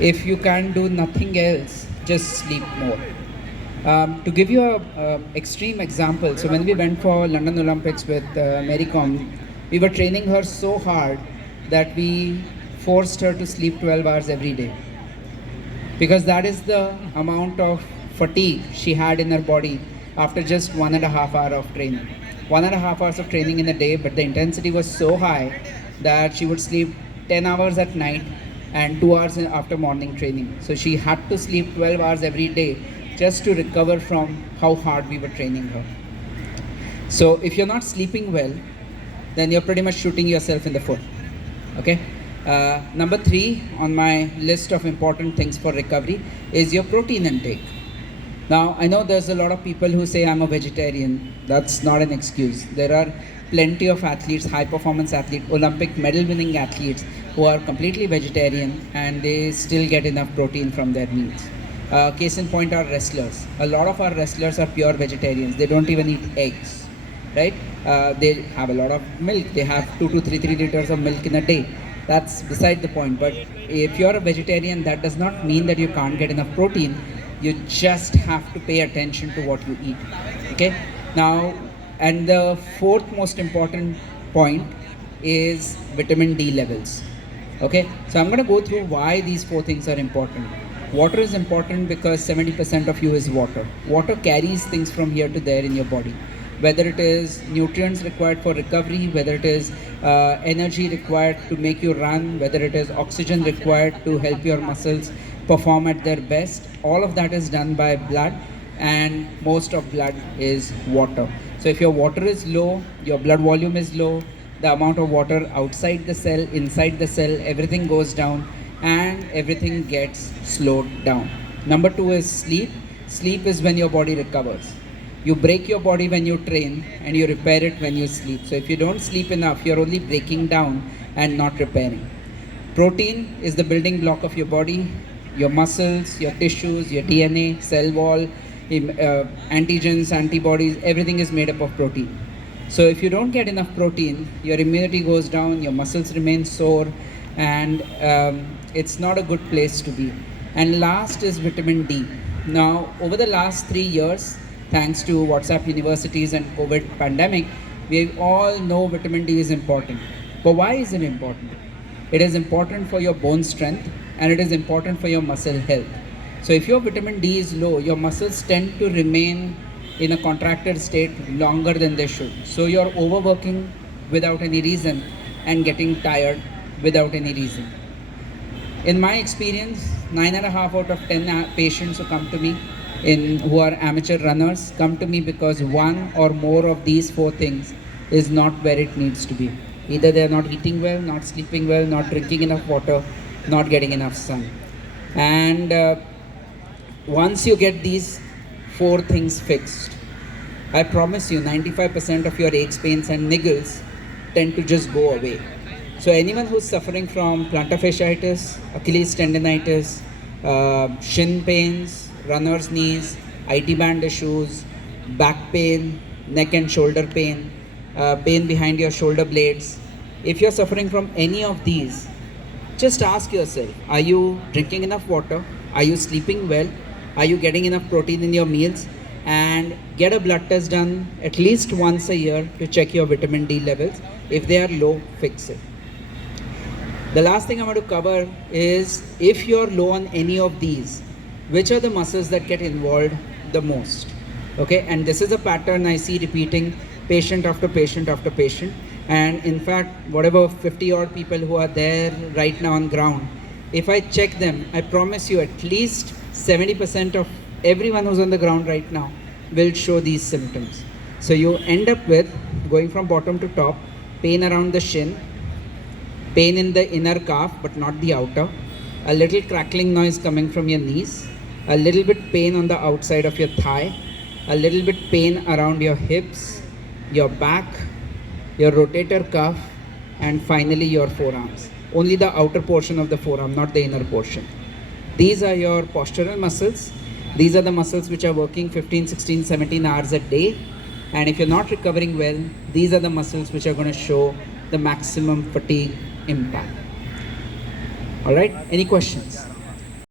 If you can't do nothing else, just sleep more. To give you a extreme example, so when we went for London Olympics with Mary Kom, we were training her so hard that we forced her to sleep 12 hours every day, because that is the amount of fatigue she had in her body after just 1.5 hour of training. 1.5 hours of training in a day, but the intensity was so high that she would sleep 10 hours at night and 2 hours after morning training. So she had to sleep 12 hours every day just to recover from how hard we were training her. So if you're not sleeping well, then you're pretty much shooting yourself in the foot. Okay. Number 3 on my list of important things for recovery is your protein intake. Now, I know there's a lot of people who say I'm a vegetarian. That's not an excuse. There are plenty of athletes, high performance athletes, Olympic medal winning athletes who are completely vegetarian and they still get enough protein from their meals. Case in point are wrestlers. A lot of our wrestlers are pure vegetarians. They don't even eat eggs, right? They have a lot of milk. They have 2 to 3 liters of milk in a day. That's beside the point. But if you're a vegetarian, that does not mean that you can't get enough protein. You just have to pay attention to what you eat. Okay. Now, and the fourth most important point is vitamin D levels. Okay. So I'm going to go through why these 4 things are important. Water is important because 70% of you is water. Water carries things from here to there in your body, whether it is nutrients required for recovery, whether it is energy required to make you run, whether it is oxygen required to help your muscles perform at their best. All of that is done by blood, and most of blood is water. So if your water is low, your blood volume is low, the amount of water outside the cell, inside the cell, everything goes down and everything gets slowed down. Number 2 is sleep. Sleep is when your body recovers. You break your body when you train and you repair it when you sleep. So if you don't sleep enough, you're only breaking down and not repairing. Protein is the building block of your body, your muscles, your tissues, your DNA, cell wall, antigens, antibodies, everything is made up of protein. So if you don't get enough protein, your immunity goes down, your muscles remain sore, and it's not a good place to be. And last is vitamin D. Now, over the last 3 years, thanks to WhatsApp universities and COVID pandemic, we all know vitamin D is important. But why is it important? It is important for your bone strength and it is important for your muscle health. So if your vitamin D is low, your muscles tend to remain in a contracted state longer than they should. So you're overworking without any reason and getting tired without any reason. In my experience, 9.5 out of 10 patients who come to me who are amateur runners come to me because one or more of these 4 things is not where it needs to be. Either they are not eating well, not sleeping well, not drinking enough water, not getting enough sun. And once you get these 4 things fixed, I promise you 95% of your aches, pains and niggles tend to just go away. So anyone who's suffering from plantar fasciitis, Achilles tendonitis, shin pains, runner's knees, IT band issues, back pain, neck and shoulder pain, pain behind your shoulder blades. If you're suffering from any of these, just ask yourself, are you drinking enough water? Are you sleeping well? Are you getting enough protein in your meals? And get a blood test done at least once a year to check your vitamin D levels. If they are low, fix it. The last thing I want to cover is, if you're low on any of these, which are the muscles that get involved the most? Okay, and this is a pattern I see repeating patient after patient after patient. And in fact, whatever 50 odd people who are there right now on ground, if I check them, I promise you at least 70% of everyone who's on the ground right now will show these symptoms. So you end up with, going from bottom to top, pain around the shin, pain in the inner calf but not the outer, a little crackling noise coming from your knees, a little bit pain on the outside of your thigh, a little bit pain around your hips, your back, your rotator cuff, and finally your forearms. Only the outer portion of the forearm, not the inner portion. These are your postural muscles. These are the muscles which are working 15, 16, 17 hours a day. And if you're not recovering well, these are the muscles which are going to show the maximum fatigue impact. All right, any questions?